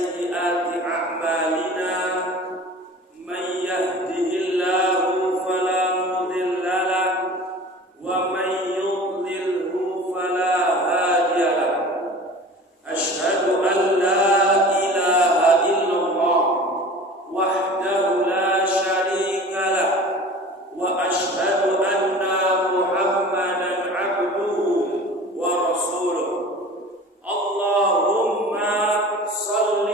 سيئات أعمالنا من يهده الله فلا مضل له ومن يضلله فلا هادي له أشهد أن لا إله إلا الله وحده لا شريك له وأشهد أن محمدا عبده ورسوله اللهم صل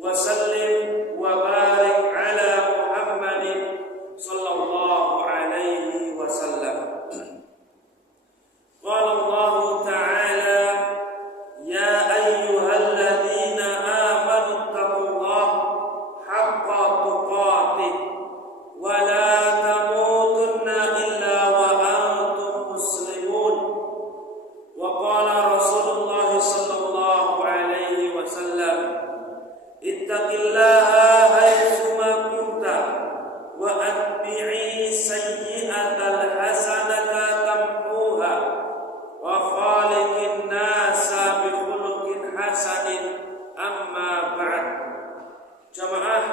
وسلم وبارك على محمد صلى الله عليه وسلم. قال الله تعالى يا أيها الذين آمنوا اتقوا الله حق تقاته ولا تموتن إلا وأنتم مسلمون. وقال رسول الله صلى الله عليه وسلم اتق الله حيثما كنت وأتبعي السيئة الحسنة تمحوها وخالق الناس بخلق حسن. أما بعد. Jamaah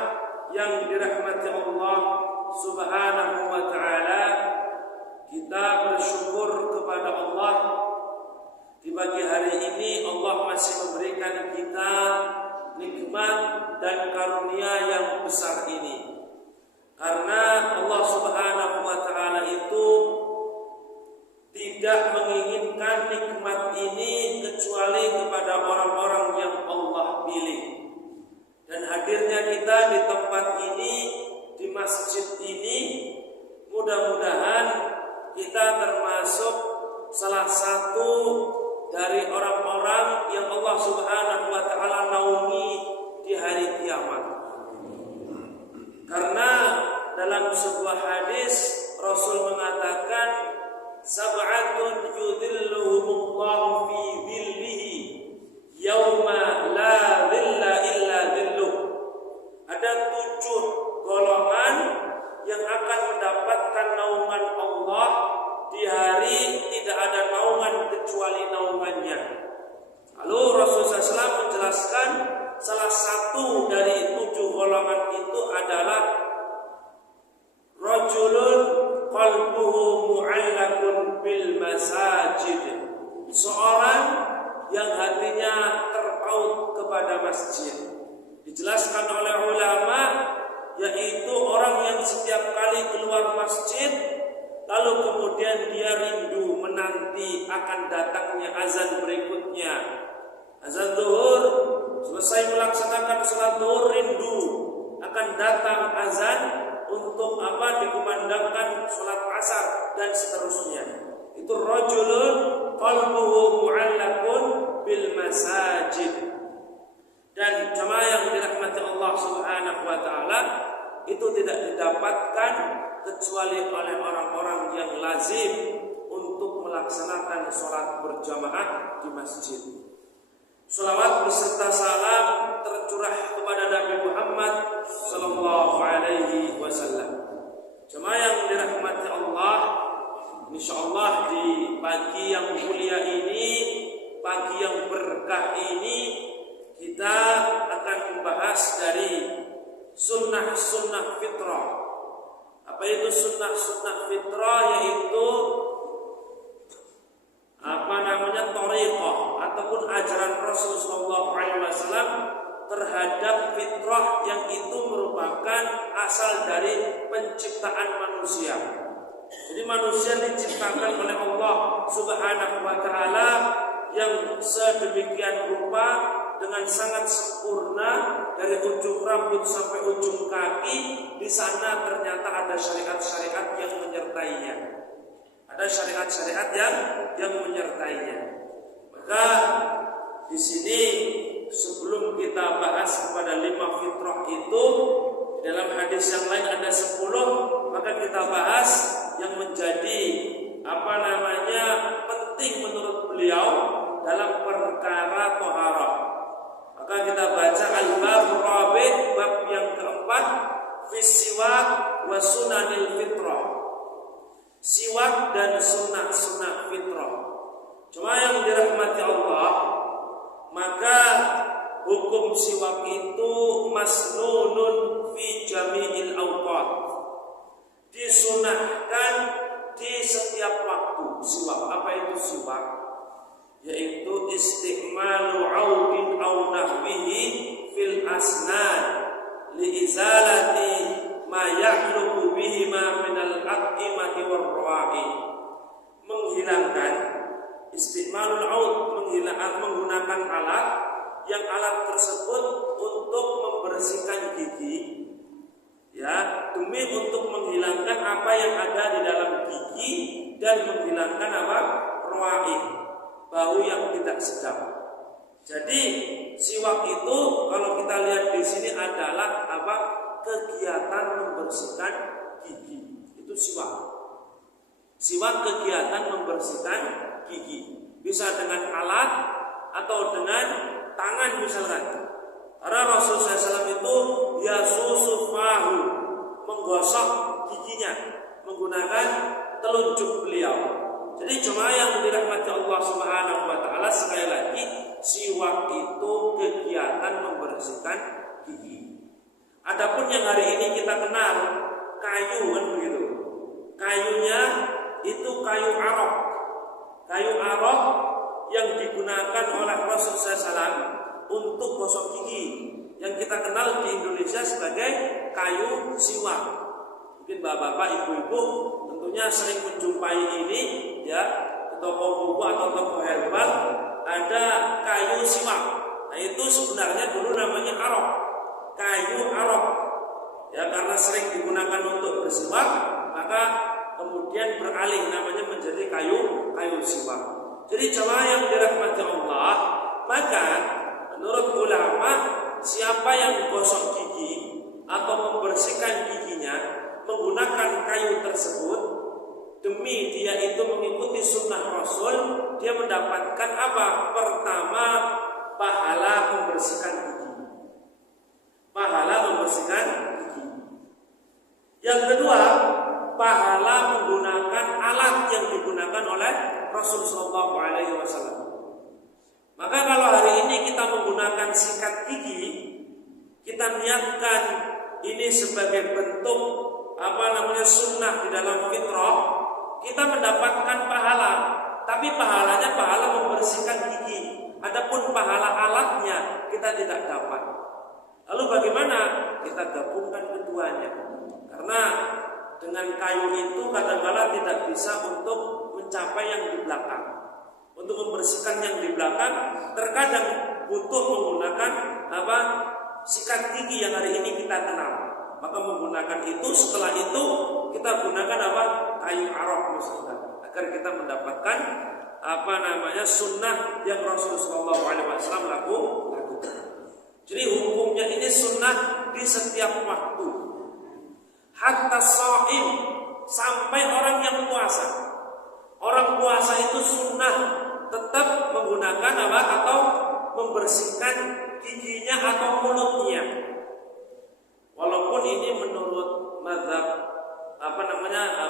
yang dirahmati Allah Subhanahu wa ta'ala, kita bersyukur kepada Allah. Di pagi hari ini Allah masih memberikan kita nikmat dan karunia yang besar ini. Karena Allah Subhanahu wa ta'ala itu tidak menginginkan nikmat ini kecuali kepada orang-orang yang Allah pilih. Dan hadirnya kita di tempat ini, di masjid ini, mudah-mudahan kita termasuk salah satu dari orang-orang yang Allah Subhanahu wa ta'ala naungi di hari kiamat. Karena dalam sebuah hadis Rasul mengatakan sab'atun yudhilluhumullahu fi dhillihi yauma la dhilla illa dhilluh. Ada 7 golongan yang akan mendapatkan naungan Allah di hari tidak ada naungan kecuali naungannya. Lalu Rasulullah SAW menjelaskan salah satu dari 7 golongan itu adalah rajulun qalbuhu mu'allaqun bil masajid. Seorang yang hatinya terpaut kepada masjid. Dijelaskan oleh ulama, yaitu orang yang setiap kali keluar masjid lalu kemudian dia rindu menanti akan datangnya azan berikutnya. Azan zuhur, selesai melaksanakan salat zuhur, rindu akan datang azan untuk dikumandangkan salat asar dan seterusnya. Itu rajulun qalbuhu mu'allaqun bil masajid. Dan jemaah yang dirahmati Allah Subhanahu wa ta'ala, itu tidak didapatkan kecuali oleh orang-orang yang lazim untuk melaksanakan sholat berjamaah di masjid. Salawat beserta salam tercurah kepada Nabi Muhammad sallallahu alaihi wasallam. Jemaah yang dirahmati Allah, insyaallah di pagi yang mulia ini, pagi yang berkah ini, kita akan membahas dari sunnah-sunnah fitrah. Apa itu sunnah-sunnah fitrah? Yaitu thariqah ataupun ajaran Rasulullah SAW terhadap fitrah yang itu merupakan asal dari penciptaan manusia. Jadi manusia diciptakan oleh Allah Subhanahu wa ta'ala yang sedemikian rupa, dengan sangat sempurna, dari ujung rambut sampai ujung kaki. Di sana ternyata ada syariat-syariat yang menyertainya. Ada syariat-syariat yang menyertainya. Maka di sini sebelum kita bahas kepada 5 fitrah itu, dalam hadis yang lain ada 10, maka kita bahas yang menjadi penting menurut beliau dalam perkara thaharah. Maka kita baca al-bab rabi', bab yang keempat, fi siwak wa sunanil fitrah. Siwak dan sunnah-sunnah fitrah. Cuma yang dirahmati Allah, maka hukum siwak itu masnunun fi jami'il awqat, disunahkan di setiap waktu. Siwak, apa itu siwak? Yaitu isti'malu 'audin aw nahwihi fil asnan li izalati ma yahluku bihi ma minal aqimati war rawa'i. Menghilangkan isti'malul 'aud, menggunakan alat yang alat tersebut untuk membersihkan gigi, ya, demi untuk menghilangkan apa yang ada di dalam gigi dan menghilangkan apa? Rawa'i, bau yang tidak sedap. Jadi siwak itu kalau kita lihat di sini adalah apa? Kegiatan membersihkan gigi. Itu siwak. Siwak kegiatan membersihkan gigi. Bisa dengan alat atau dengan tangan misalkan. Karena Rasulullah SAW itu yasusu fahu, menggosok giginya menggunakan telunjuk beliau. Jadi jemaah yang dirahmati Allah Subhanahu wa taala, sekali lagi siwak itu kegiatan membersihkan gigi. Adapun yang hari ini kita kenal kayu, kan begitu. Kayunya itu kayu arok. Kayu arok yang digunakan oleh Rasulullah SAW untuk gosok gigi, yang kita kenal di Indonesia sebagai kayu siwak. Mungkin bapak-bapak, ibu-ibu tentunya sering menjumpai ini, ya, toko buku atau toko herbal ada kayu siwak. Nah itu sebenarnya dulu namanya arok, kayu arok. Ya, karena sering digunakan untuk bersiwak, maka kemudian beralih namanya menjadi kayu siwak. Jadi jemaah yang dirahmati Allah, maka menurut ulama, siapa yang gosok gigi atau membersihkan giginya menggunakan kayu tersebut, demi dia itu mengikuti sunnah Rasul, dia mendapatkan apa? Pertama, pahala membersihkan gigi. Pahala membersihkan gigi. Yang kedua, pahala menggunakan alat yang digunakan oleh Rasul Shallallahu Alaihi Wasallam. Maka kalau hari ini kita menggunakan sikat gigi, kita niatkan ini sebagai bentuk sunnah di dalam fitrah, kita mendapatkan pahala. Tapi pahalanya pahala membersihkan gigi. Adapun pahala alatnya kita tidak dapat. Lalu bagaimana? Kita gabungkan keduanya. Karena dengan kayu itu kadang-kadang tidak bisa untuk mencapai yang di belakang. Untuk membersihkan yang di belakang terkadang butuh menggunakan sikat gigi yang hari ini kita kenal. Maka menggunakan itu, setelah itu kita gunakan kayu arok misalkan, agar kita mendapatkan sunnah yang Rasulullah SAW lakukan. Jadi hukumnya ini sunnah di setiap waktu. Hatta shaim, sampai orang yang puasa. Orang puasa itu sunnah tetap menggunakan atau membersihkan giginya atau mulutnya. Walaupun ini menurut mazhab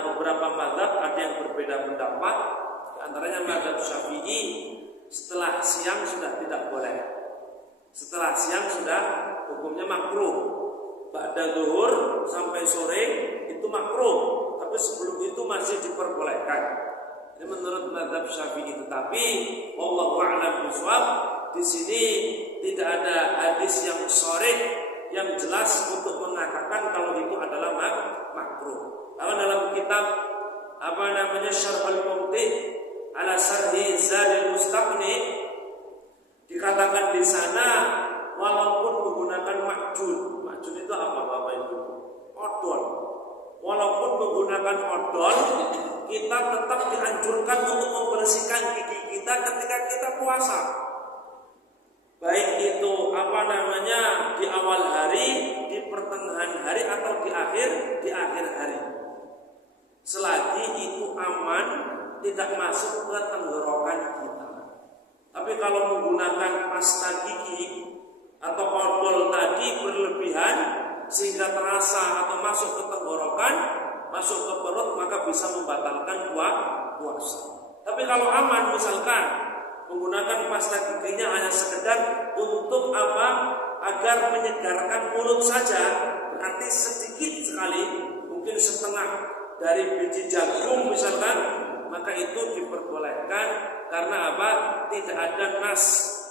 beberapa mazhab ada yang berbeda pendapat. Di antaranya mazhab Syafi'i, setelah siang sudah tidak boleh. Setelah siang sudah hukumnya makruh. Ba'da zuhur sampai sore itu makruh, tapi sebelum itu masih diperbolehkan. Ini menurut mazhab Syafi'i, tetapi wallahu a'lam bishawab, di sini tidak ada hadis yang sharih yang jelas untuk mengatakan kalau itu adalah makruh. Kalau dalam kitab Syarh al-Mumti ala Sarhi Zadil Mustaqni dikatakan di sana walaupun menggunakan makjun. Makjun itu apa Bapak Ibu? Odol. Walaupun menggunakan odol, kita tetap dianjurkan untuk membersihkan gigi kita ketika kita puasa. Baik itu di awal hari, di pertengahan hari atau di akhir hari. Selagi itu aman, tidak masuk ke tenggorokan kita. Tapi kalau menggunakan pasta gigi atau odol tadi berlebihan sehingga terasa atau masuk ke tenggorokan, masuk ke perut, maka bisa membatalkan puasa. Tapi kalau aman, misalkan Menggunakan pasta giginya hanya sekedar untuk apa? Agar menyegarkan mulut saja, berarti sedikit sekali, mungkin setengah dari biji jagung misalkan, maka itu diperbolehkan karena apa? Tidak ada nas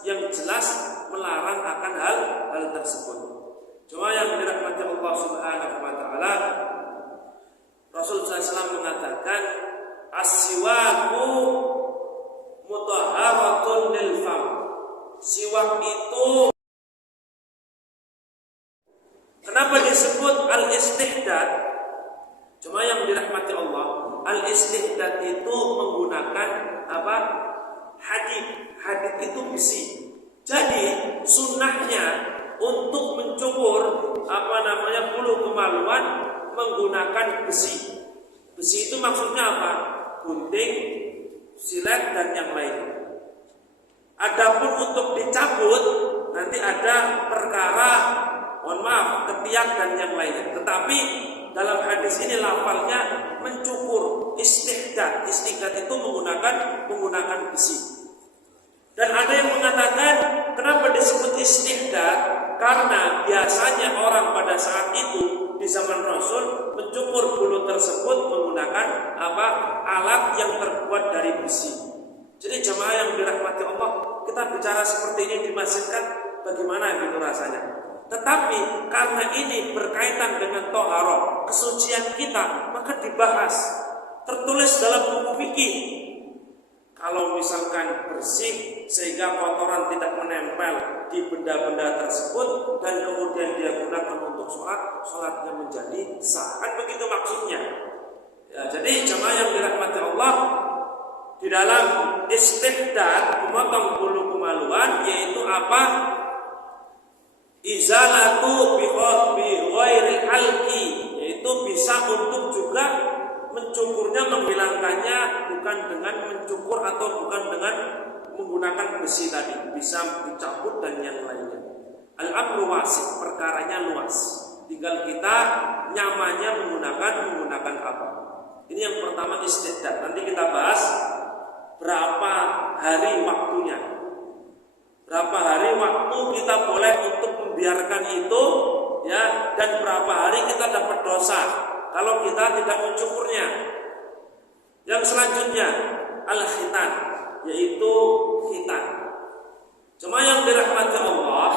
yang jelas melarang akan hal tersebut. Cuma yang dirahmati Allah Subhanahu wa taala, Rasul SAW mengatakan as-siwaku mutahharatun lil fam. Siwak itu kenapa disebut al-istihdad? Cuma yang dirahmati Allah, al-istihdad itu menggunakan apa? Hadid. Hadid itu besi. Jadi sunnahnya untuk mencukur bulu kemaluan menggunakan besi. Besi itu maksudnya apa? Gunting, silet dan yang lain. Adapun untuk dicabut nanti ada perkara, mohon maaf, ketiak dan yang lainnya. Tetapi dalam hadis ini lafalnya mencukur, istihdad. Istihdad itu menggunakan besi. Dan ada yang mengatakan kenapa disebut istihdad? Karena biasanya orang pada saat itu di zaman Rasul mencukur bulu tersebut menggunakan alat yang terbuat dari besi. Jadi jemaah yang dirahmati Allah, kita bicara seperti ini di masjid kan bagaimana gitu rasanya. Tetapi karena ini berkaitan dengan toharoh, kesucian kita, maka dibahas, tertulis dalam buku fikih. Kalau misalkan bersih sehingga kotoran tidak menempel di benda-benda tersebut dan kemudian dia gunakan untuk sholat, sholatnya menjadi sah. Kan begitu maksudnya. Ya, jadi jemaah yang dirahmati Allah, di dalam istihdad memotong bulu kemaluan yaitu apa? Izalatu bi ghairi halqi, yaitu bisa untuk juga mencukurnya, menghilangkannya bukan dengan mencukur atau bukan dengan menggunakan besi tadi, bisa dicabut dan yang lainnya. Al-amru wasi', perkaranya luas. Tinggal kita nyamannya menggunakan apa. Ini yang pertama istihdad. Nanti kita bahas berapa hari waktunya. Berapa hari waktu kita boleh untuk membiarkan itu, ya, dan berapa hari kita dapat dosa kalau kita tidak mencukurnya. Yang selanjutnya al-khitan, yaitu khitan. Cuma yang dirahmati Allah,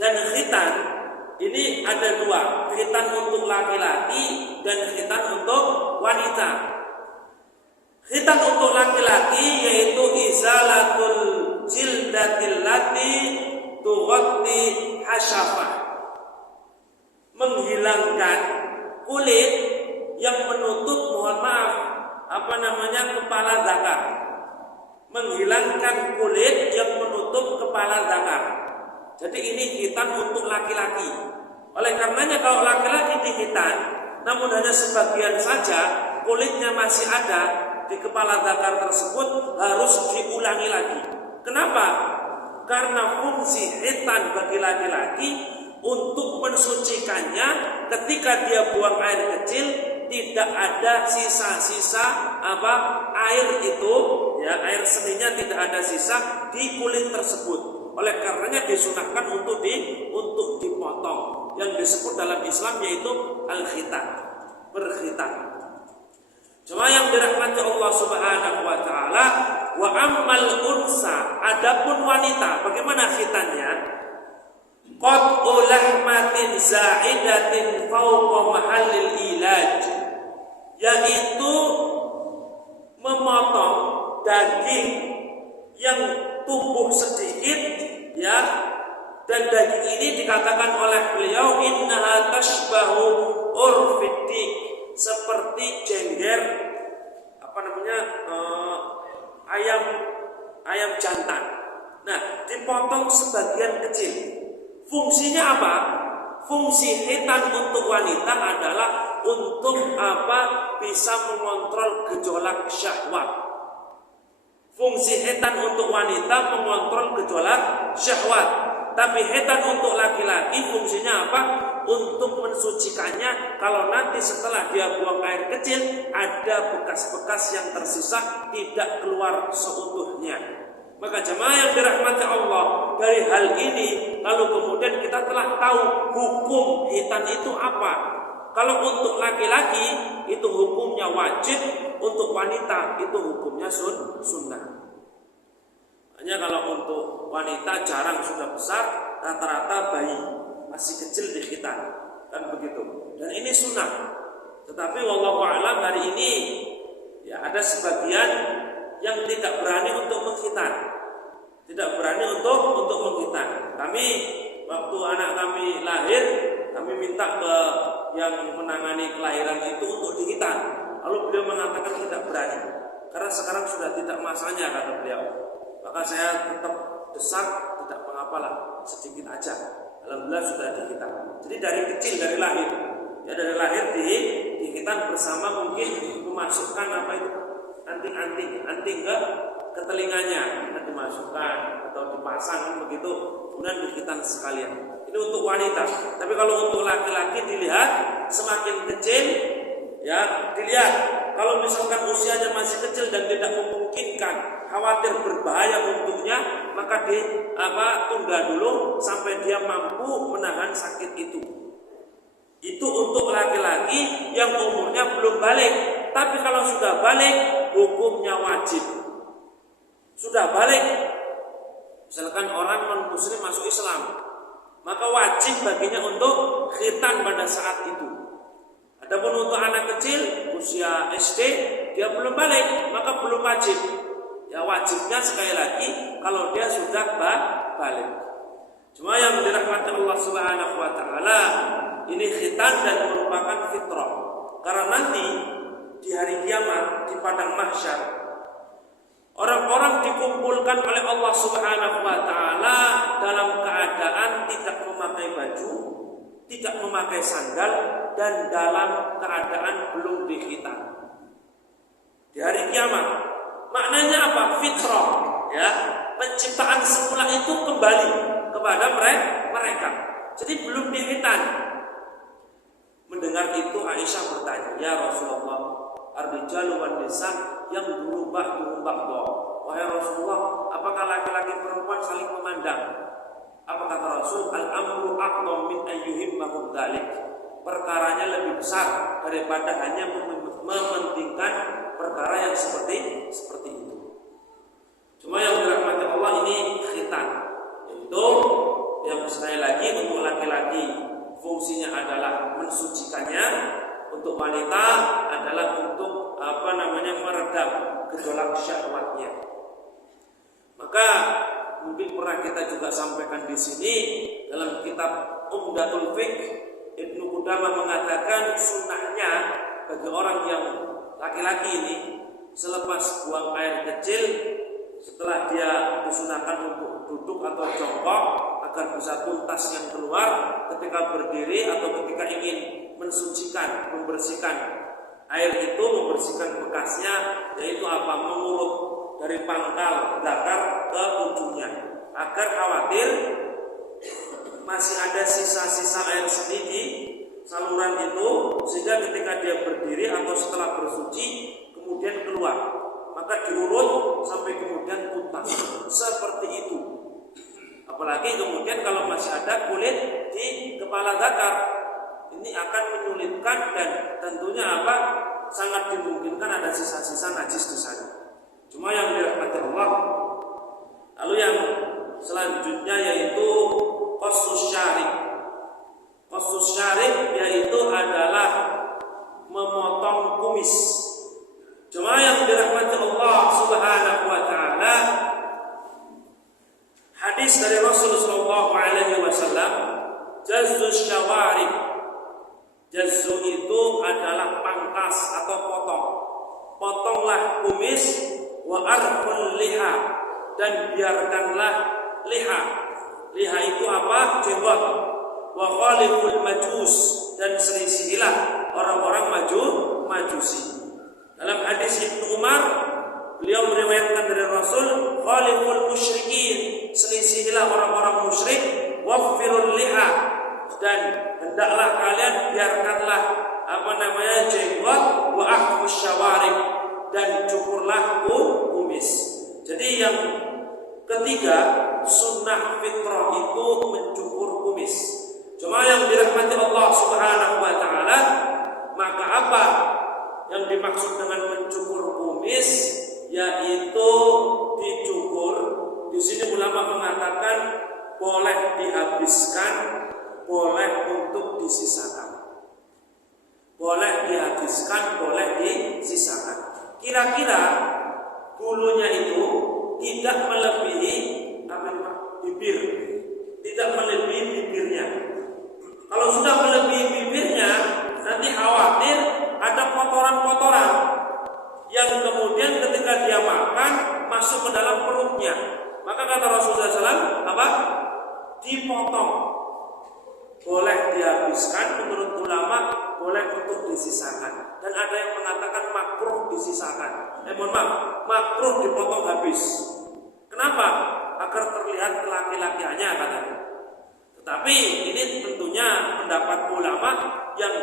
dan khitan ini ada dua, khitan untuk laki-laki dan khitan untuk wanita. Khitan untuk laki-laki yaitu izalatul jildatil lati tughatti hasyafah, menghilangkan kulit yang menutup, mohon maaf, kepala zakar. Menghilangkan kulit yang menutup kepala zakar. Jadi ini khitan untuk laki-laki. Oleh karenanya kalau laki-laki dikhitan, namun hanya sebagian saja kulitnya masih ada di kepala zakar tersebut, harus diulangi lagi. Kenapa? Karena fungsi khitan bagi laki-laki untuk mensucikannya ketika dia buang air kecil, tidak ada sisa-sisa air itu, ya, air seninya tidak ada sisa di kulit tersebut. Oleh karenanya disunahkan untuk dipotong, yang disebut dalam Islam yaitu al-khitan, berkhitan. Cuma yang dirahmati Allah Subhanahu wa taala, wa ammal unsa, adapun wanita, bagaimana khitannya? Qat'u lahmatin za'idatin fawqa mahallil ilaj, yaitu memotong daging yang tumbuh sedikit, ya, dan daging ini dikatakan oleh beliau innaha tashbahu urfidik, seperti jengger ayam jantan. Nah, dipotong sebagian kecil. Fungsinya apa? Fungsi khitan untuk wanita adalah untuk bisa mengontrol gejolak syahwat. Fungsi khitan untuk wanita mengontrol gejolak syahwat. Tapi khitan untuk laki-laki fungsinya apa? Untuk mensucikannya. Kalau nanti setelah dia buang air kecil ada bekas-bekas yang tersisa tidak keluar seutuhnya. Maka jemaah yang dirahmati Allah, dari hal ini lalu kemudian kita telah tahu hukum khitan itu apa. Kalau untuk laki-laki itu hukumnya wajib, untuk wanita itu hukumnya sunnah. Hanya kalau untuk wanita jarang sudah besar, rata-rata bayi masih kecil dikhitan, kan begitu. Dan ini sunnah. Tetapi wallahu a'lam hari ini ya ada sebagian yang tidak berani untuk mengkhitan, tidak berani untuk mengkhitan. Kami waktu anak kami lahir, kami minta ke yang menangani kelahiran itu untuk dikhitan. Lalu beliau mengatakan tidak berani, karena sekarang sudah tidak masanya, kata beliau. Maka saya tetap desak, tidak mengapalah, sedikit aja. Alhamdulillah sudah dikhitan. Jadi dari kecil, dari lahir, ya dari lahir dikhitan bersama, mungkin memasukkan apa itu anting ke telinganya, dan dimasukkan atau dipasang begitu, kemudian dikhitan sekalian. Ini untuk wanita. Tapi kalau untuk laki-laki dilihat semakin kecil, ya dilihat. Kalau misalkan usianya masih kecil dan tidak memungkinkan, khawatir berbahaya untuknya, maka tunda dulu sampai dia mampu menahan sakit itu. Itu untuk laki-laki yang umurnya belum balik. Tapi kalau sudah balik, hukumnya wajib. Sudah balik, misalkan orang non-muslim masuk Islam, maka wajib baginya untuk khitan pada saat itu. Adapun untuk anak kecil usia SD, dia belum balik, maka belum wajib. Ya wajibnya sekali lagi kalau dia sudah balik. Cuma yang dirahmati Allah Subhanahu wa taala, ini khitan dan merupakan fitrah. Karena nanti di hari kiamat, di padang mahsyar, orang-orang dikumpulkan oleh Allah Subhanahu wa taala dalam keadaan tidak memakai baju, tidak memakai sandal, dan dalam keadaan belum dikhitan. Di hari kiamat, maknanya apa? Fitrah, ya. Penciptaan semula itu kembali kepada mereka. Jadi belum dikhitan. Mendengar itu Aisyah bertanya, "Ya Rasulullah, ar-rijalu wan nisa yang berubah doa. Wahai Rasulullah, apakah laki-laki perempuan saling memandang?" Apa kata Rasul? Al-amru a'dham min ayyuhimmahum dzalik. Perkaranya lebih besar daripada hanya mementingkan perkara yang seperti itu. Cuma yang dirahmati Allah ini khitan, yaitu yang sekali lagi untuk laki-laki fungsinya adalah mensucikannya, untuk wanita adalah untuk meredam gejolak syahwatnya. Maka mungkin pernah kita juga sampaikan di sini dalam kitab Umdatul Fiqh, Ibnu Qudamah mengatakan sunnahnya bagi orang yang laki-laki ini selepas buang air kecil, setelah dia disunahkan untuk duduk atau jongkok agar bisa tuntas yang keluar, ketika berdiri atau ketika ingin mensucikan, membersihkan air itu, membersihkan bekasnya, yaitu mengurut dari pangkal zakar ke ujungnya, agar khawatir masih ada sisa-sisa air seni di saluran itu, sehingga ketika dia berdiri atau setelah bersuci kemudian keluar, maka diurut sampai kemudian tuntas seperti itu. Apalagi kemudian kalau masih ada kulit di kepala zakar, ini akan menyulitkan dan tentunya sangat dimungkinkan ada sisa-sisa najis di sana. Cuma yang dirahmati Allah. Lalu yang selanjutnya yaitu qassus syarib. Qassus syarib yaitu adalah memotong kumis. Cuma yang dirahmati Allah Subhanahu wa taala, hadis dari Rasulullah sallallahu alaihi wasallam, jazzus syawarib. Jazzu itu adalah pangkas atau potong. Potonglah kumis, wa arful liha, dan biarkanlah liha. Liha itu apa? Jenggot. Wa khaliful majus, dan selisihilah orang-orang majusi. Dalam hadis Ibnu Umar, beliau meriwayatkan dari Rasul, khaliful musyrikin, selisihilah orang-orang musyrik, waffirul liha, dan hendaklah kalian biarkanlah jenggot, wa ahfus syawarib, dan cukurlah kumis. Jadi yang ketiga, sunnah fitrah itu mencukur kumis. Cuma yang dirahmati Allah Subhanahu wa taala, maka apa yang dimaksud dengan mencukur kumis? Yaitu dicukur. Di sini ulama mengatakan boleh dihabiskan, boleh untuk disisakan. Boleh dihabiskan, boleh disisakan. Kira-kira bulunya itu tidak melebihi bibir, tidak melebihi bibirnya. Kalau sudah melebihi bibirnya, nanti khawatir ada kotoran-kotoran yang kemudian ketika dia makan masuk ke dalam perutnya. Maka kata Rasulullah SAW, dipotong. Boleh dihabiskan, menurut ulama boleh untuk disisakan. Dan ada yang mengatakan makruh disisakan. Mohon maaf, makruh dipotong habis. Kenapa? Agar terlihat laki-lakiannya katanya. Tetapi ini tentunya pendapat ulama yang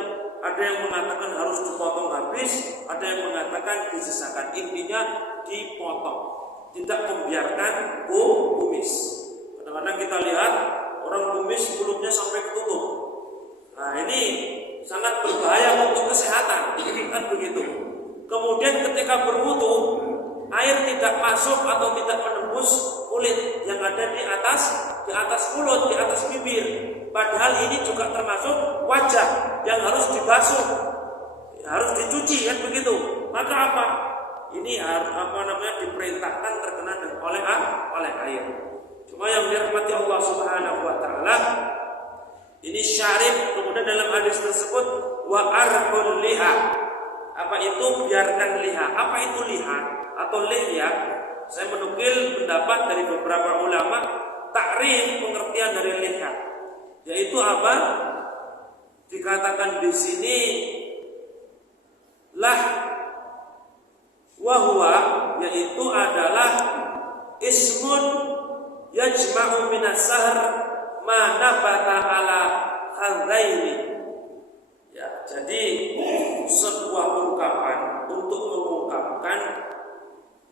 ada yang mengatakan harus dipotong habis, ada yang mengatakan disisakan. Intinya dipotong, tidak membiarkan kumis. Kadang-kadang kita lihat orang kumis mulutnya sampai ketutup. Nah ini sangat berbahaya untuk kesehatan, kan begitu. Kemudian ketika berwudu, air tidak masuk atau tidak menembus kulit yang ada di atas mulut, di atas bibir. Padahal ini juga termasuk wajah yang harus dibasuh, harus dicuci, kan begitu. Maka apa? Ini harus diperintahkan terkena oleh air. Cuma yang dirahmati Allah Subhanahu wa taala, ini syarif. Kemudian dalam hadis tersebut wa arhul liha. Apa itu biarkan liha? Apa itu liha atau lihya? Saya menukil pendapat dari beberapa ulama takrif pengertian dari liha, yaitu apa? Dikatakan di sini lah wahwa, yaitu adalah ismun yajma'u minas sahr ma nabata ala khadzaini. Ya, jadi sebuah ungkapan untuk mengungkapkan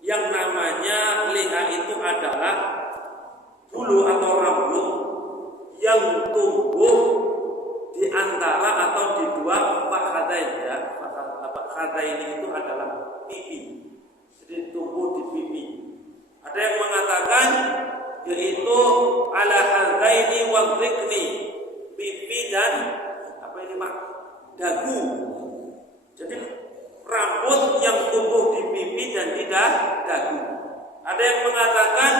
yang namanya liha itu adalah bulu atau rambut yang tumbuh di antara atau di dua fakhadain, ya. Fakhadain itu adalah pipi. Jadi tumbuh di pipi. Ada yang mengatakan yaitu ala hadaini wa dhikni, pipi dan dagu. Jadi rambut yang tumbuh di pipi dan di dagu. Ada yang mengatakan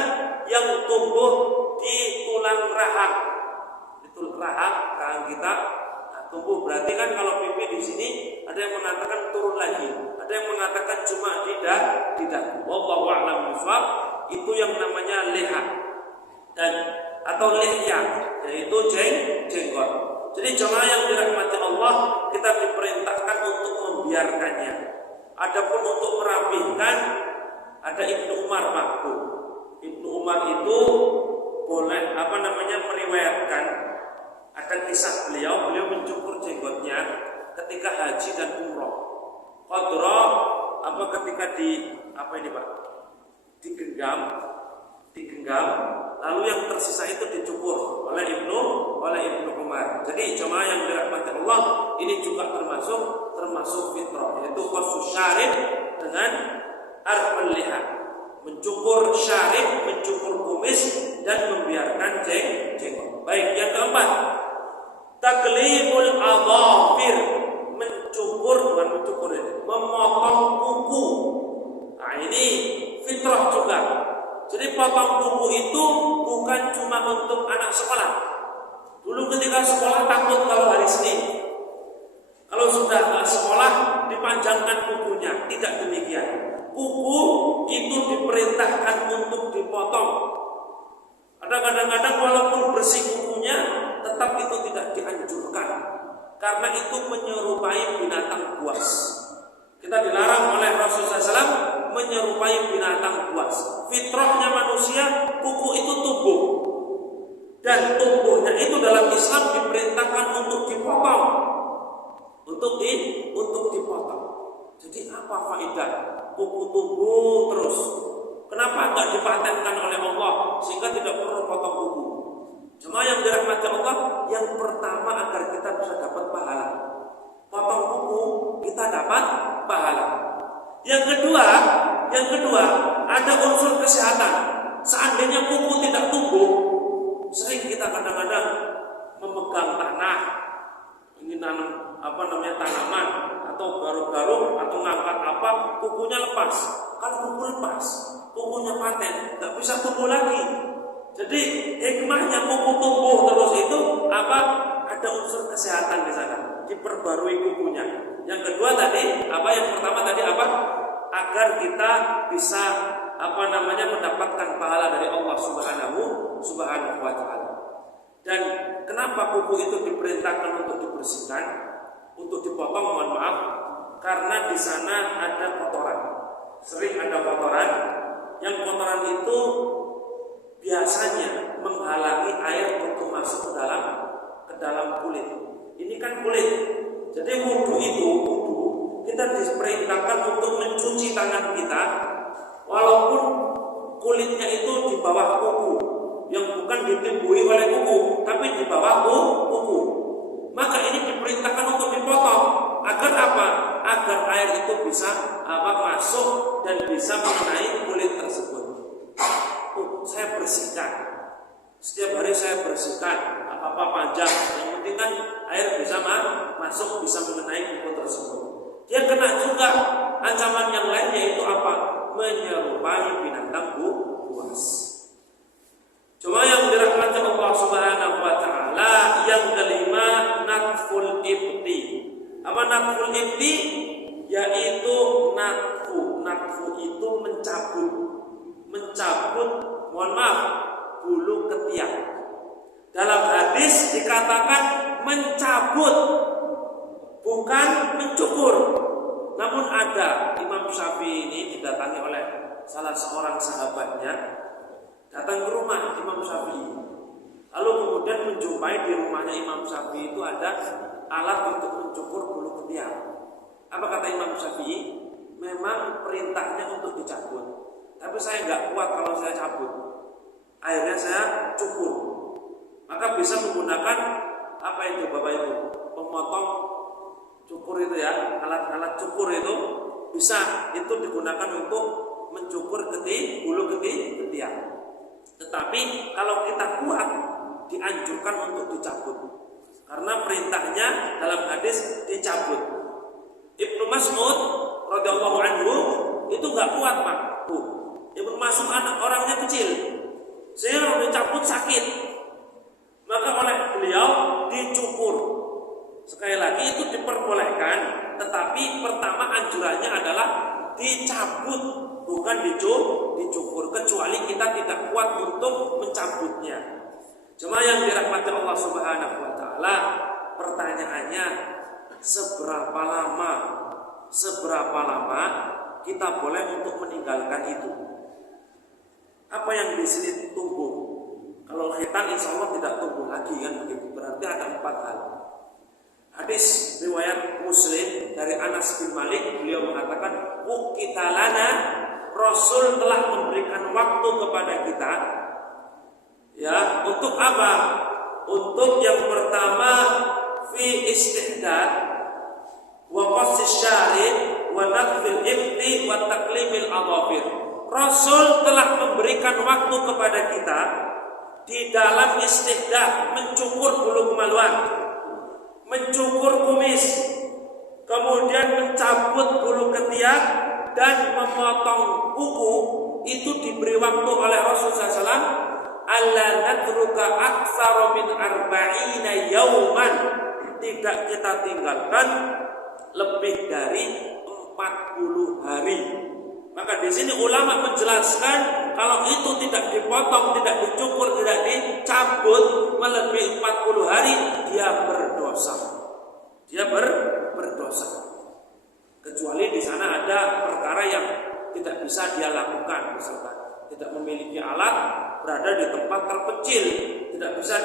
yang tumbuh di tulang rahang. Di tulang rahang kita tumbuh, berarti kan kalau pipi di sini ada yang mengatakan turun lagi, ada yang mengatakan cuma di dagu. Wallahu a'lam bishawab. Itu yang namanya leha dan atau lihya, yaitu jenggot. Jadi jemaah yang dirahmati Allah, kita diperintahkan untuk membiarkannya. Adapun untuk merapikan, ada Ibnu Umar makruh. Ibnu Umar itu boleh meriwayatkan ada kisah beliau mencukur jenggotnya ketika haji dan umroh. Qadra ketika digenggam, lalu yang tersisa itu dicukur oleh Ibnu Umar. Jadi jemaah yang dirahmati Allah, ini juga termasuk fitrah, yaitu qasus syarib dengan arful liha, mencukur syarib, mencukur kumis dan membiarkan jenggot. Baik, yang keempat, taklimul adhafir, memotong kuku. Nah, ini fitrah juga. Jadi potong kuku itu bukan cuma untuk anak sekolah. Dulu ketika sekolah takut kalau hari Senin, kalau sudah sekolah dipanjangkan kukunya. Tidak demikian. Kuku itu diperintahkan untuk dipotong. Kadang-kadang walaupun bersih kukunya, tetap itu tidak dianjurkan, karena itu menyerupai binatang buas. Kita dilarang oleh Rasulullah SAW menyerupai binatang buas. Fitrahnya manusia, kuku itu tumbuh. Dan tubuhnya itu dalam Islam diperintahkan untuk dipotong, untuk dipotong. Jadi apa faedah kuku tubuh terus? Kenapa enggak dipatenkan oleh Allah sehingga tidak perlu potong kuku? Cuma yang dirahmati Allah, yang pertama agar kita bisa dapat pahala. Potong kuku kita dapat pahala. Yang kedua ada unsur kesehatan. Seandainya kuku tidak tumbuh, sering kita kadang-kadang memegang tanah, ingin nanam tanaman atau garuk-garuk atau ngangkat apa, kukunya lepas. Kalau kuku lepas, kukunya paten, nggak bisa tumbuh lagi. Jadi hikmahnya kuku tumbuh terus itu apa? Ada unsur kesehatan di sana, diperbarui kukunya. Yang kedua tadi apa? Yang pertama tadi apa? Agar kita bisa mendapatkan pahala dari Allah Subhanahu wa taala. Dan kenapa kuku itu diperintahkan untuk dibersihkan, untuk dipotong, mohon maaf, karena di sana ada kotoran. Sering ada kotoran, yang kotoran itu biasanya menghalangi air untuk masuk ke dalam kulit. Ini kan kulit. Jadi wudu kita diperintahkan untuk mencuci tangan kita, walaupun kulitnya itu di bawah kuku, yang bukan ditumbuhi oleh kuku, tapi di bawah kuku. Maka ini diperintahkan untuk dipotong. Agar apa? Agar air itu bisa masuk dan bisa mengenai kulit tersebut. Saya bersihkan. Setiap hari saya bersihkan, apa-apa panjang. Yang penting kan air bisa masuk, bisa mengenai kuku tersebut. Dia kena juga ancaman yang lain, yaitu apa? Menyerupai binatang buas. Cuma yang dirahmati Allah Subhanahu wa taala, yang kelima natful ibti. Apa natful ibti? Yaitu natfu itu mencabut, mohon maaf, bulu ketiak. Dalam hadis dikatakan mencabut, bukan mencukur. Namun ada Imam Syafi'i ini didatangi oleh salah seorang sahabatnya, datang ke rumah Imam Syafi'i. Lalu kemudian menjumpai di rumahnya Imam Syafi'i itu ada alat untuk mencukur bulu ketiak. Apa kata Imam Syafi'i? Memang perintahnya untuk dicabut, tapi saya nggak kuat kalau saya cabut. Akhirnya saya cukur. Maka bisa menggunakan apa itu Bapak Ibu? Pemotong cukur itu ya, alat-alat cukur itu bisa itu digunakan untuk mencukur bulu ketiak. Tetapi kalau kita kuat, dianjurkan untuk dicabut, karena perintahnya dalam hadis dicabut. Ibnu Mas'ud radhiyallahu anhu itu nggak kuat Pak. Ibnu Mas'ud orangnya kecil, saya dicabut sakit, maka oleh beliau dicukur. Sekali lagi itu diperbolehkan, tetapi pertama anjurannya adalah dicabut, bukan dicukur, kecuali kita tidak kuat untuk mencabutnya. Cuma yang dirahmati Allah Subhanahu wa taala, pertanyaannya seberapa lama kita boleh untuk meninggalkan itu? Apa yang di sini tumbuh? Kalau khitan insya Allah tidak tumbuh lagi kan begitu. Berarti ada 4 hal. Hadis riwayat Muslim dari Anas bin Malik, beliau mengatakan, "Uqita lana," Rasul telah memberikan waktu kepada kita. Ya, untuk apa? Untuk yang pertama fi istihdad wa qassis syarib wa nadfil ibti wa taqlimil adhafir. Rasul telah memberikan waktu kepada kita di dalam istihdad, mencukur bulu kemaluan, mencukur kumis, kemudian mencabut bulu ketiak dan memotong kuku. Itu diberi waktu oleh Rasulullah SAW. Alla nadruka aktsara min arba'ina yauman, tidak kita tinggalkan lebih dari 40 hari. Maka di sini ulama menjelaskan kalau itu tidak dipotong, tidak dicukur, tidak dicabut melebihi 40 hari, dia berdosa. Dia berdosa. Kecuali di sana ada perkara yang tidak bisa dia lakukan, misalkan tidak memiliki alat, berada di tempat terpencil, tidak bisa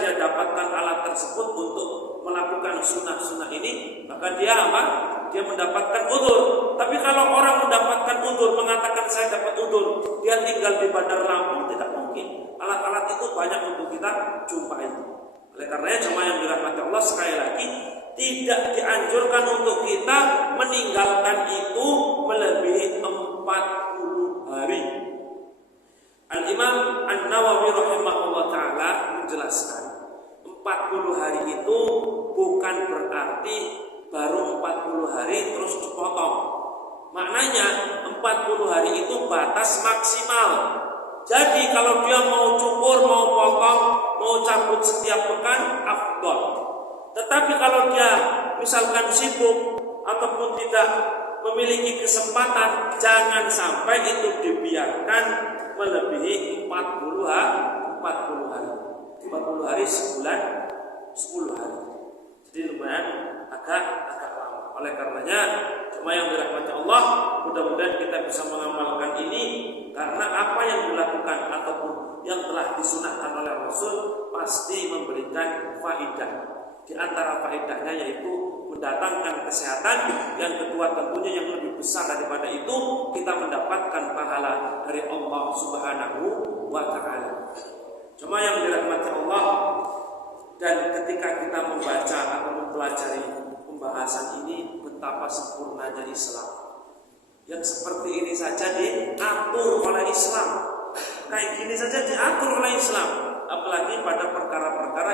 sunnah-sunnah ini, maka dia apa? Dia mendapatkan udzur. Tapi kalau orang mendapatkan udzur, mengatakan saya dapat udzur, dia tinggal di Bandar Lampung, tidak mungkin. Alat-alat itu banyak untuk kita jumpai. Oleh karenanya jemaah yang dirahmati Allah, sekali lagi tidak dianjurkan untuk kita meninggalkan itu melebihi 40 hari. Al-Imam An-Nawawi rahimahullah ta'ala menjelaskan 40 hari itu bukan berarti baru 40 hari terus dipotong. Maknanya 40 hari itu batas maksimal. Jadi kalau dia mau cukur, mau potong, mau cabut setiap pekan, afdol. Tetapi kalau dia misalkan sibuk ataupun tidak memiliki kesempatan, jangan sampai itu dibiarkan melebihi 40 hari. 40 hari sebulan, 10 hari. Jadi lumayan agak lama. Oleh karenanya, cuma yang dirahmati Allah, mudah-mudahan kita bisa mengamalkan ini, karena apa yang dilakukan ataupun yang telah disunahkan oleh Rasul pasti memberikan faidah. Di antara faedahnya yaitu mendatangkan kesehatan. Yang kedua tentunya yang lebih besar daripada itu, kita mendapatkan pahala dari Allah Subhanahu wa ta'ala. Cuma yang dirahmati Allah, dan ketika kita membaca atau mempelajari pembahasan ini, betapa sempurnanya Islam. Yang seperti ini saja diatur oleh Islam. Kayak gini saja diatur oleh Islam, apalagi pada perkara-perkara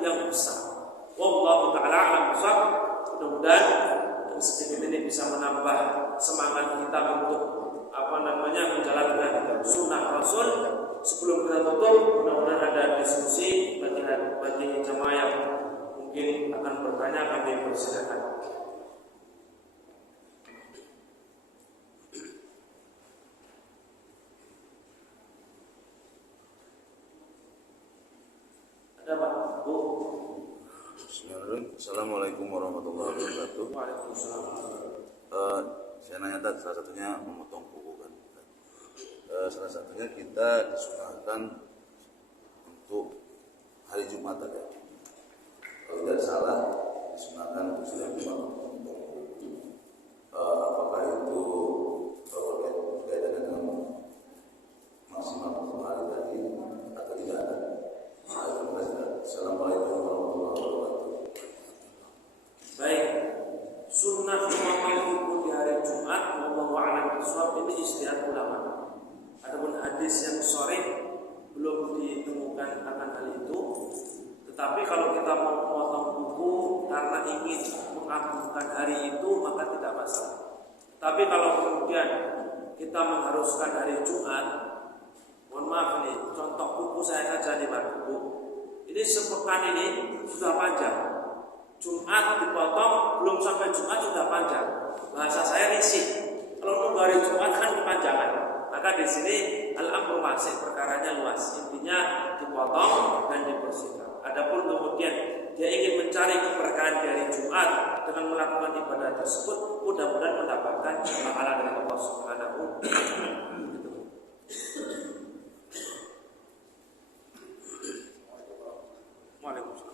yang besar. Wallahu ta'ala a'lam bishawab. Mudah-mudahan sedikit ini bisa menambah semangat kita untuk menjalankan sunnah Rasul. Sebelum kita tutup, mudah-mudahan ada diskusi bagi jemaah yang mungkin akan bertanya, kami persilakan. Ada Pak? Bu. Assalamualaikum warahmatullahi wabarakatuh. Waalaikumsalam. Saya nanya tadi, salah satunya memotong kuku kan. Salah satunya kita disunahkan untuk hari Jumat tadi. Kalau tidak salah disunahkan untuk hari Jumat memotong kuku. Apakah itu berkaitan dengan maksimal hari tadi atau tidak? Assalamualaikum warahmatullahi wabarakatuh. Baik, sunnah memotong kuku di hari Jumat, wallahu a'lam bishawab, ini ijtihad ulama. Adapun hadis yang sahih belum ditemukan akan hal itu. Tetapi kalau kita mau memotong kuku karena ingin mengagungkan hari itu, maka tidak masalah. Tapi kalau kemudian kita mengharuskan hari Jumat, mohon maaf nih, contoh kuku saya saja nih Pak, kuku ini sepekan ini sudah panjang. Jumat dipotong, belum sampai Jumat sudah panjang. Bahasa saya risih. Kalau nunggu hari Jumat kan kepanjangan. Maka di sini al-amru wasih, perkaranya luas. Intinya dipotong dan dibersihkan. Adapun kemudian dia ingin mencari keberkahan di hari Jumat dengan melakukan ibadah tersebut, mudah-mudahan mendapatkan pahala dari Allah Subhanahu wa ta'ala. Waalaikumsalam.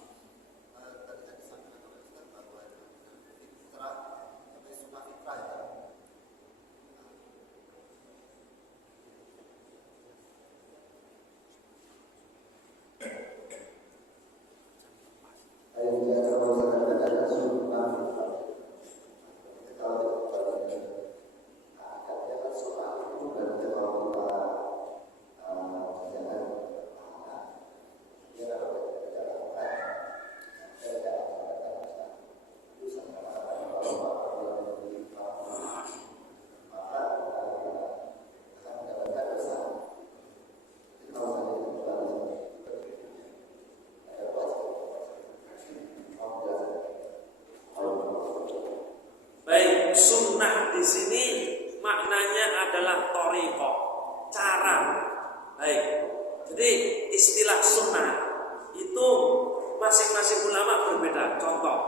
Sunnah di sini maknanya adalah thariqah, cara. Baik. Jadi istilah sunnah itu masing-masing ulama berbeda. Contoh,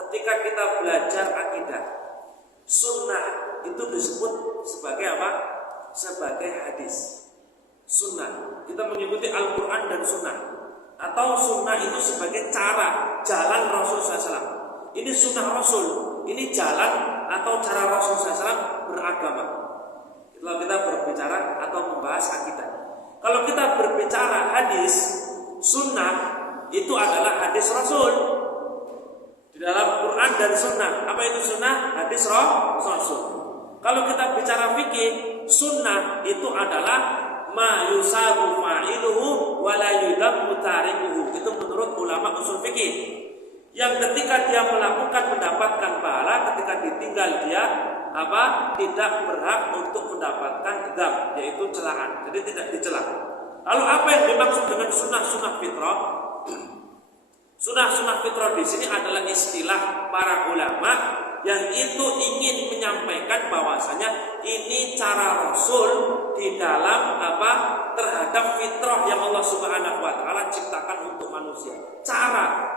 ketika kita belajar akidah, sunnah itu disebut sebagai apa? Sebagai hadis. Sunnah, kita mengikuti Al-Quran dan sunnah. Atau sunnah itu sebagai cara jalan Rasul SAW. Ini sunnah Rasul, ini jalan atau cara Rasul SAW beragama. Kalau kita berbicara atau membahas akidah. Kalau kita berbicara hadis, sunnah itu adalah hadis Rasul. Di dalam Quran dan sunnah. Apa itu sunnah? Hadis Rasul. Kalau kita bicara fikih, sunnah itu adalah ma yusabu fa'iluhu wa la yudammu tarikuhu. Itu menurut ulama usul fikih. Yang ketika dia melakukan mendapatkan pahala, ketika ditinggal dia tidak berhak untuk mendapatkan dendam, yaitu celaan. Jadi tidak dicela. Lalu apa yang dimaksud dengan sunnah fitrah? Sunnah fitrah di sini adalah istilah para ulama yang itu ingin menyampaikan bahwasanya ini cara Rasul di dalam terhadap fitrah yang Allah Subhanahu wa taala ciptakan untuk manusia. Cara.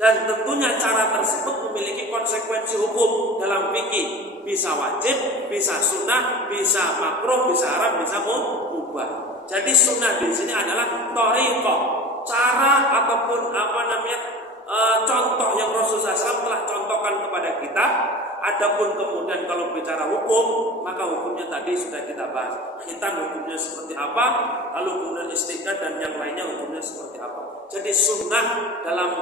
Dan tentunya cara tersebut memiliki konsekuensi hukum dalam fikih. Bisa wajib, bisa sunnah, bisa makruh, bisa haram, bisa mubah. Jadi sunnah di sini adalah thariqah, cara ataupun contoh yang Rasulullah SAW telah contohkan kepada kita. Adapun kemudian kalau bicara hukum, maka hukumnya tadi sudah kita bahas. Khitan hukumnya seperti apa, lalu kemudian istiqad dan yang lainnya hukumnya seperti apa. Jadi sunnah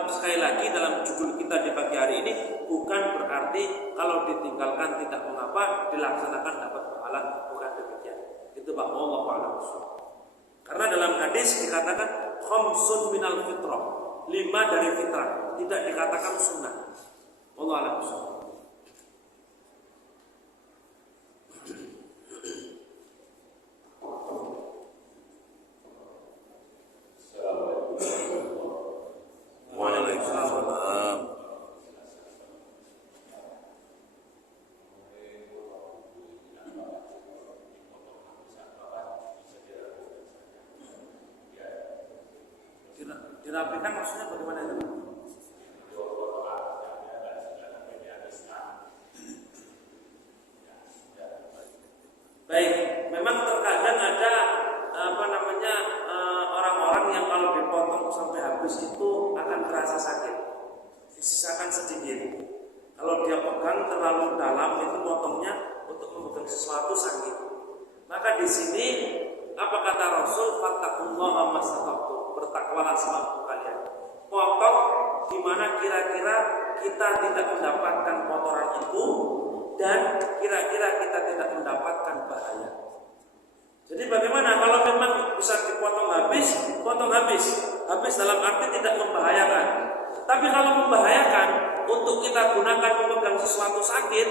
sekali lagi dalam judul kita di pagi hari ini bukan berarti kalau ditinggalkan tidak mengapa, dilaksanakan dapat pahala, bukan demikian. Itu Pak Allah a'lam. Karena dalam hadis dikatakan khamsun minal fitrah, 5 dari fitrah, tidak dikatakan sunnah. Allah a'lam. Dirapikan maksudnya bagaimana itu? Baik, memang terkadang ada orang-orang yang kalau dipotong sampai habis itu akan terasa sakit, disisakan sedikit. Kalau dia pegang terlalu dalam itu potongnya untuk memegang sesuatu sakit. Maka di sini apa kata Rasul? Fattaqullaha mastata'tum. Bertakwalah semampu kalian. Potong di mana kira-kira kita tidak mendapatkan kotoran itu dan kira-kira kita tidak mendapatkan bahaya. Jadi bagaimana kalau memang bisa dipotong habis, potong habis. Habis dalam arti tidak membahayakan. Tapi kalau membahayakan untuk kita gunakan memegang sesuatu sakit,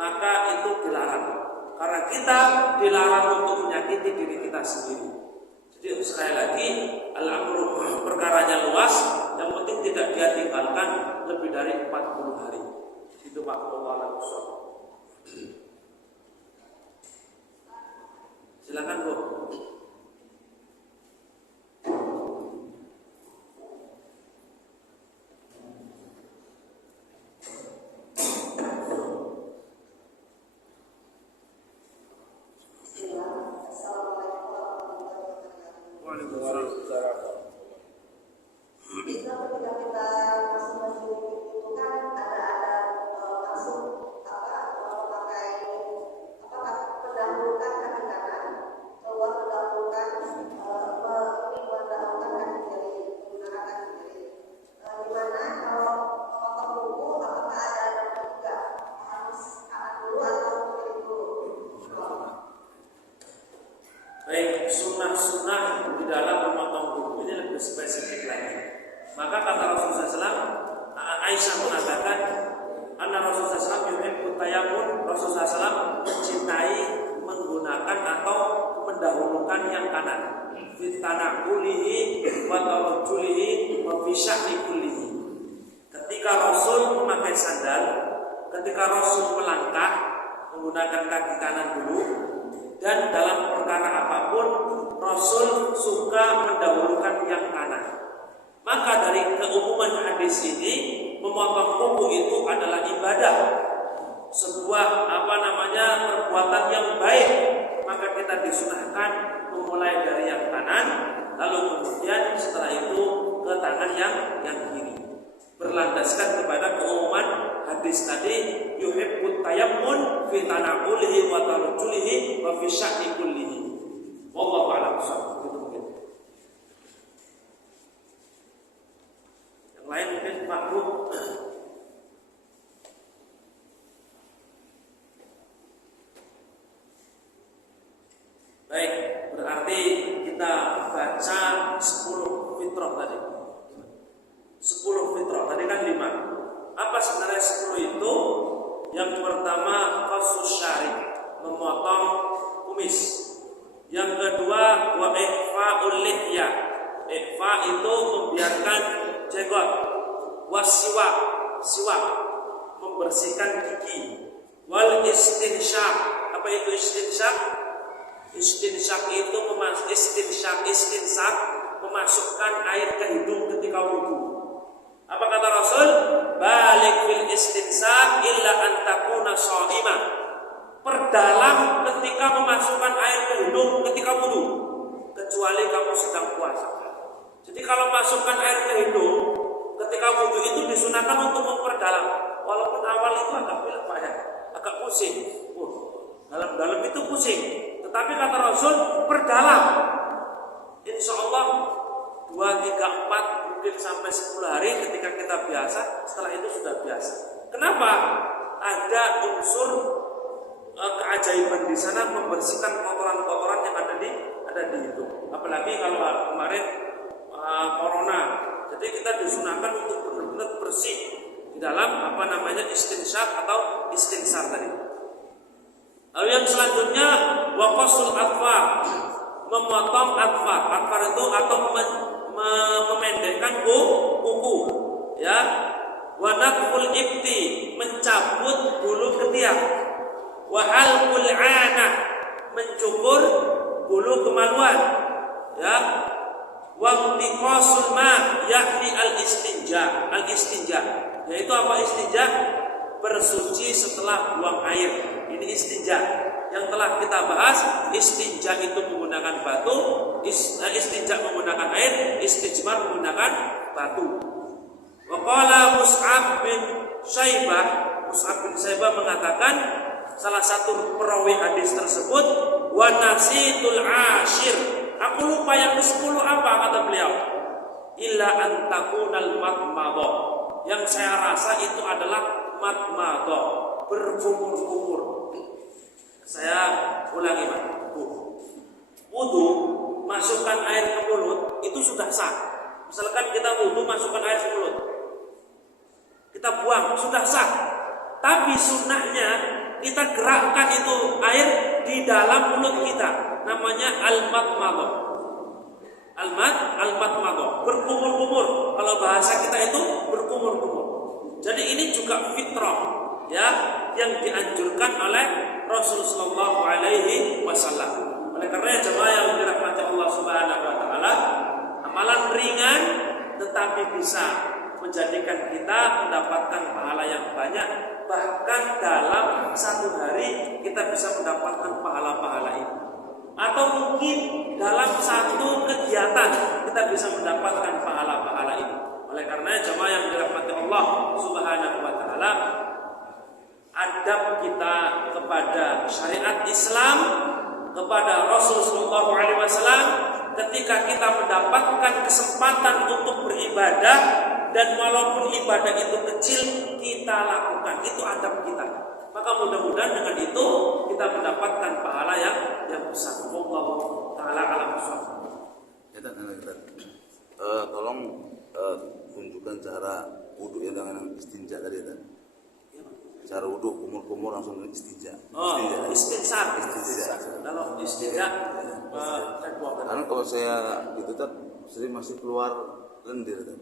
maka itu dilarang. Karena kita dilarang untuk menyakiti diri kita sendiri. Jadi sekali lagi al-amru perkaranya luas, yang penting tidak dia tinggalkan lebih dari 40 hari. Itu Pak Allah. Silakan Bu. Baik, sunnah-sunnah di dalam memotong kuku ini lebih spesifik lagi. Maka kata Rasulullah SAW, Aisyah mengatakan, anna Rasulullah SAW yuhibbu tayammun. Rasulullah SAW mencintai menggunakan atau mendahulukan yang kanan. Fitanakulihi wa tawajulihi wa fisya'ni kullihi. Ketika Rasul memakai sandal, ketika Rasul melangkah menggunakan kaki kanan dulu. Dan dalam perkara apapun Rasul suka mendahulukan yang kanan. Maka dari keumuman hadis ini, memotong kuku itu adalah ibadah, sebuah perbuatan yang baik. Maka kita disunahkan memulai dari yang kanan, lalu kemudian setelah itu ke tangan yang kiri, berlandaskan kepada keumuman hadis tadi yuhibbut tayammun fi tana'ulihi wa tarjulihi wa fi sya'ni kullihi. Wallahu a'lam bishawab. Itu mungkin. Yang lain mungkin makruh. Baik, berarti kita baca 10 fitrah tadi. 10 fitrah, tadi kan 5. Apa sebenarnya 10 itu? Yang pertama qasus syarib, memotong kumis. Yang kedua wa ihfa'ul lihya. Ihfa itu membiarkan jenggot. Wasiwak, siwak, membersihkan gigi. Wal istinsyaq. Apa itu istinsyaq? Istinsyaq itu istinsyaq memasukkan air ke hidung ketika wudu. Apa kata Rasul? Balik fil istinsyaq illa an takuna sha'imah. Perdalam ketika memasukkan air ke hidung ketika wudu, kecuali kamu sedang puasa. Jadi kalau masukkan air ke hidung ketika wudu itu disunahkan untuk memperdalam. Walaupun awal itu agak apa ya, agak pusing. Dalam-dalam itu pusing. Tetapi kata Rasul, perdalam. Insya Allah 2, 3, 4 mungkin sampai 10 hari ketika kita biasa, setelah itu sudah biasa. Kenapa? Ada unsur keajaiban di sana membersihkan kotoran-kotoran yang ada di hidung. Apalagi kalau kemarin corona, jadi kita disunahkan untuk benar-benar bersih di dalam istinsyaq atau istinsar tadi. Lalu yang selanjutnya waqasul atfar, memotong atfar. Atfar itu atau memendekkan kuku, ya. Wa naqful ibti, mencabut bulu ketiak. Wa halqul 'anah, mencukur bulu kemaluan, ya. Wa intiqasul ma, yakni al-istinja. Al-istinja yaitu apa istinja? Bersuci setelah buang air. Ini istinja. Yang telah kita bahas, istinja itu menggunakan batu, istinja menggunakan air, istijmar menggunakan batu. Wa qala Mus'ab bin Syaibah mengatakan, salah satu perawi hadis tersebut, wa nasitul ashir, aku lupa yang ke-10 apa kata beliau? Illa an takunal madmadah. Yang saya rasa itu adalah madmadah, berkumur-kumur. Saya ulangi, Pak. Wudu, masukkan air ke mulut itu sudah sah. Misalkan kita wudu masukkan air ke mulut, kita buang, sudah sah. Tapi sunnahnya kita gerakkan itu air di dalam mulut kita. Namanya al-madmadah. Al-madmadah, berkumur-kumur. Kalau bahasa kita itu berkumur-kumur. Jadi ini juga fitrah, ya, yang dianjurkan oleh Rasulullah Shallallahu Alaihi Wasallam. Oleh karena jemaah yang dirahmati Allah Subhanahu Wa Taala, amalan ringan tetapi bisa menjadikan kita mendapatkan pahala yang banyak. Bahkan dalam satu hari kita bisa mendapatkan pahala-pahala ini. Atau mungkin dalam satu kegiatan kita bisa mendapatkan pahala-pahala ini. Oleh karena jemaah yang dirahmati Allah Subhanahu Wa Taala, adab kita kepada syariat Islam, kepada Rasulullah SAW, ketika kita mendapatkan kesempatan untuk beribadah dan walaupun ibadah itu kecil kita lakukan, itu adab kita. Maka mudah-mudahan dengan itu kita mendapatkan pahala yang besar. Wallahu taala alam bissawab. Tolong tunjukkan cara wudu yang dengan istinja tadi kan. Cara wudu kumur-kumur langsung istinja. Istinsar. Kalau istinja karena kalau saya itu kan sering masih keluar lendir kan.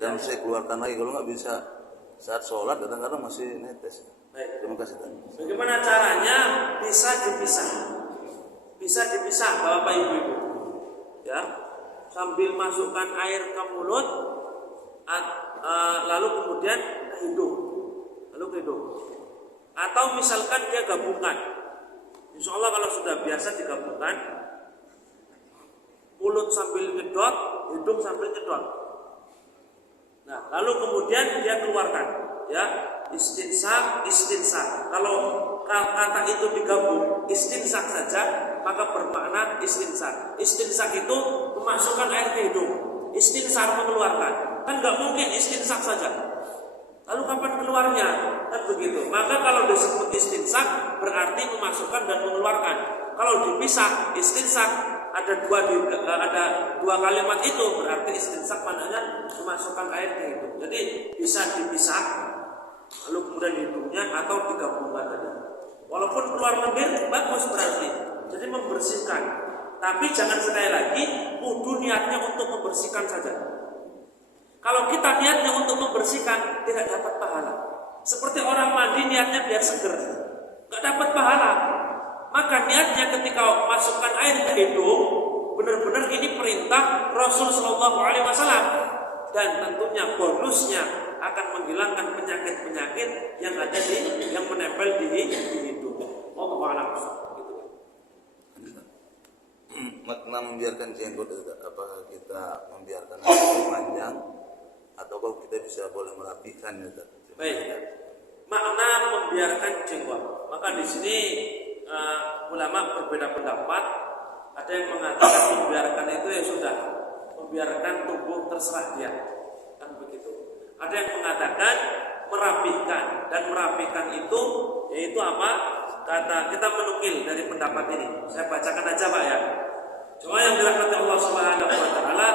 Dan saya keluarkan lagi kalau nggak bisa saat sholat kadang-kadang masih netes. Baik. Terima kasih kan. Bagaimana caranya? Bisa dipisah Bapak Ibu. Ya. Sambil masukkan air ke mulut, lalu kemudian ke hidung. Atau misalkan dia gabungkan. Insya Allah kalau sudah biasa digabungkan, mulut sambil nyedot, hidung sambil nyedot. Nah, lalu kemudian dia keluarkan, ya. istinsak. Kalau kata itu digabung istinsak saja, maka bermakna istinsak. Istinsak itu memasukkan air ke hidung, istinsak mengeluarkan. Kan nggak mungkin istinsak saja. Lalu kapan keluarnya? Kan begitu. Maka kalau disebut istinsak berarti memasukkan dan mengeluarkan. Kalau dipisah istinsak ada dua kalimat itu berarti istinsak maknanya memasukkan air ke hidung. Jadi bisa dipisah lalu kemudian hidungnya atau digabungkan tadi. Walaupun keluar lendir bagus berarti. Jadi membersihkan. Tapi jangan sekali lagi kudu niatnya untuk membersihkan saja. Kalau kita niatnya untuk membersihkan tidak dapat pahala. Seperti orang mandi niatnya biar seger, nggak dapat pahala. Maka niatnya ketika masukkan air ke hidung benar-benar ini perintah Rasul Shallallahu Alaihi Wasallam dan tentunya bonusnya akan menghilangkan penyakit-penyakit yang ada yang menempel di hidung. Allahu a'lam. Makna membiarkan jenggot itu apakah kita membiarkan jenggot panjang atau kalau kita bisa boleh merapikan ya? Baik. Makna membiarkan jenggot. Maka di sini ulama berbeda pendapat. Ada yang mengatakan membiarkan itu ya sudah, membiarkan tubuh terserah dia, kan begitu. Ada yang mengatakan merapikan, dan merapikan itu yaitu apa? Kata kita menukil dari pendapat ini. Saya bacakan aja Pak ya. Cuma yang dirahmati Allah Subhanahu wa taala,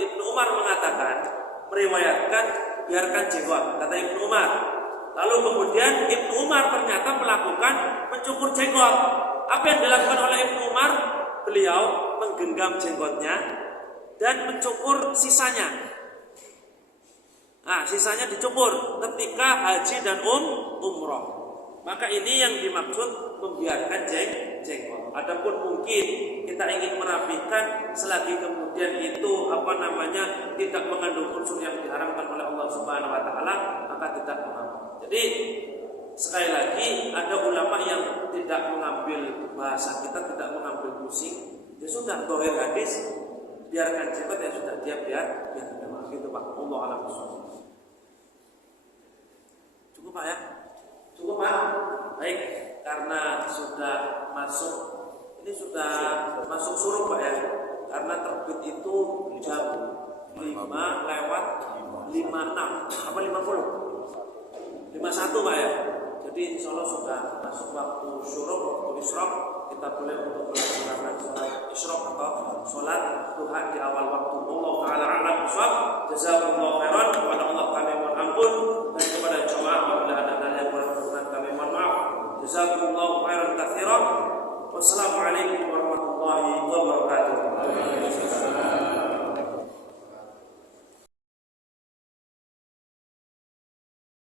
Ibnu Umar mengatakan, meriwayatkan biarkan jenggot, kata Ibnu Umar. Lalu kemudian Ibnu Umar ternyata melakukan mencukur jenggot. Apa yang dilakukan oleh Ibnu Umar? Beliau menggenggam jenggotnya dan mencukur sisanya. Nah, sisanya dicukur ketika haji dan umroh. Maka ini yang dimaksud membiarkan jenggot. Adapun mungkin kita ingin merapikan selagi kemudian itu tidak mengandung unsur yang diharamkan oleh Allah Subhanahu wa taala, maka tidak mengapa. Jadi sekali lagi ada ulama yang tidak mengambil bahasa kita, tidak mengambil pusing. Ya sudah, dohir hadis biarkan jenggot ya sudah, dia biar gitu Pak. Allah a'lam bishawab. Cukup Pak ya? Cukup Pak? Baik, karena sudah masuk, ini sudah masuk suruh Pak ya. Karena terbit itu jam 5:56 apa 50? 51 Pak ya. Jadi insya Allah sudah masuk waktu syuruk, waktu isyraq. Kita boleh untuk melaksanakan sholat isyraq atau sholat duha di awal waktu. Allah Ta'ala a'lam bishawab. Jazakumullahu khairan. Kepada Allah kami mohon ampun, dan kepada jemaah apabila ada hal yang kurang berkenan kami mohon maaf. Jazakumullahu khairan katsiran. Wassalamualaikum